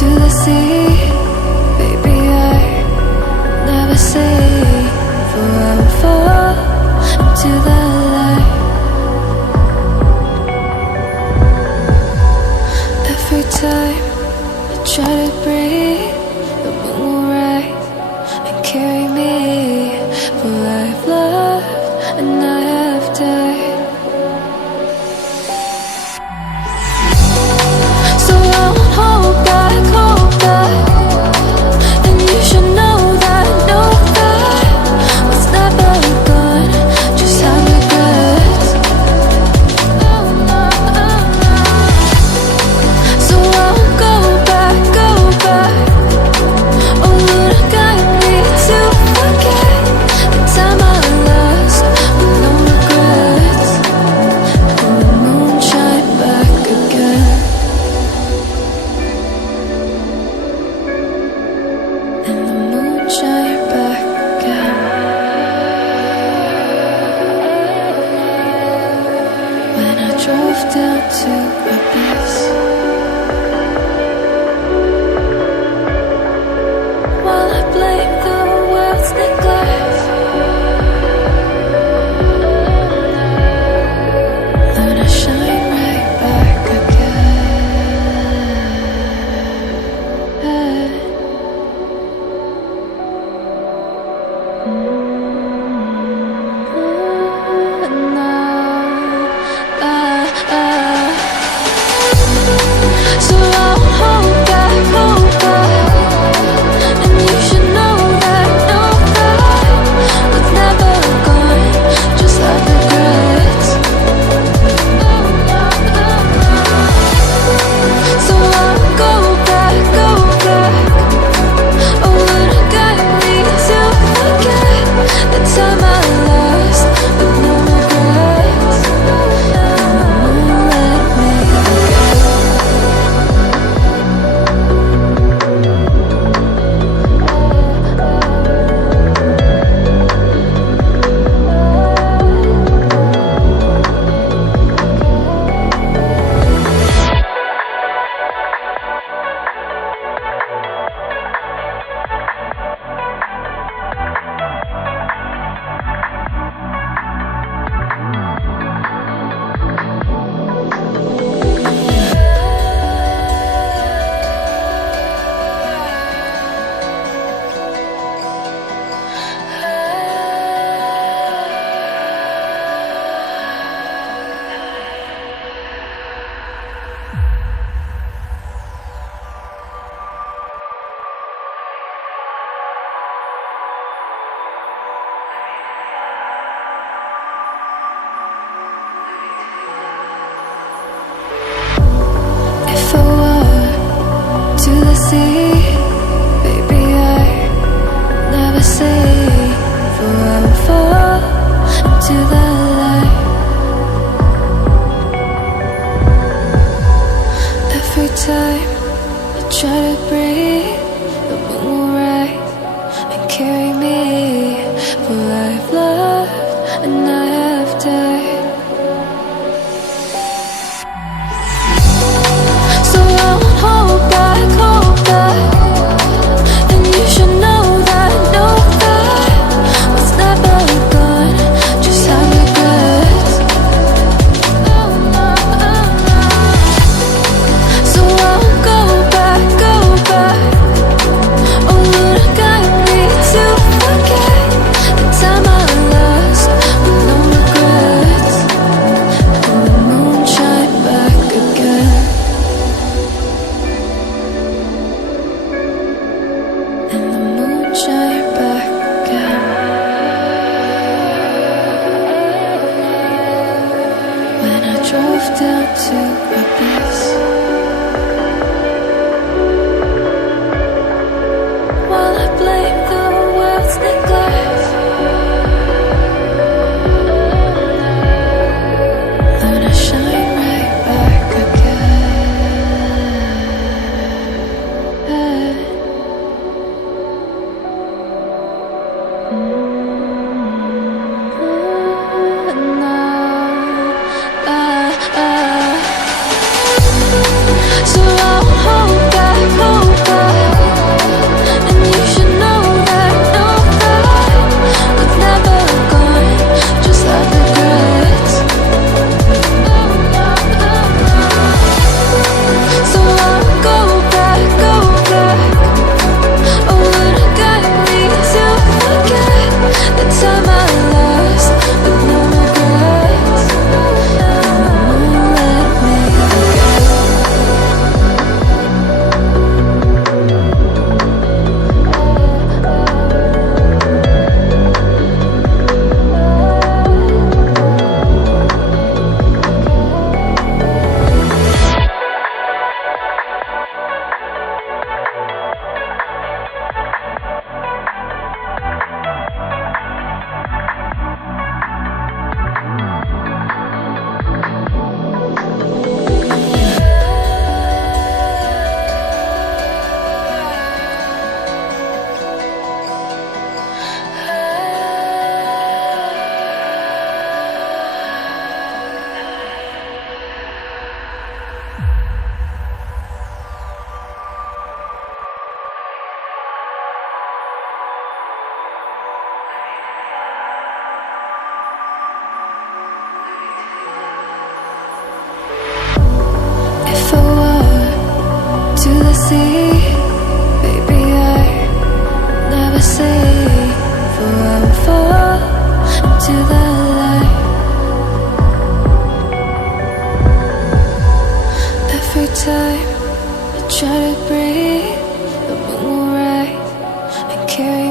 to the sea. Baby, I never say, for I will fall into the light. Every time I try to breathe, the moon will rise and carry me. For I've loved and I have died. So I won't hold back, hold back. And you should know that was never gone. Just have regrets. So I won't go back, go back. Oh Lord, guide me to forget the time I lost with no regrets. And the moon shine back again. And the moon shine back again. When I drove down to abyss, while I blame the world's neglect, then I shine right back again. So I won't hold back, hold back. And you should know that was never gone. Just like regrets. So I won't go back, go back. Oh, would it guide me to forget the time I lost with no regrets? And the moon let me forget. If I walk to the sea, baby, I never say, for I will fall into the light. Every time I try to breathe, the moon will rise and carry me. For I've loved and I have died. So I won't hold back, hold back. And you should know that was never gone. Just have regrets. So I won't go back, go back. see. Baby, I never say, for I will fall into the light. Every time I try to breathe, the moon will rise and carry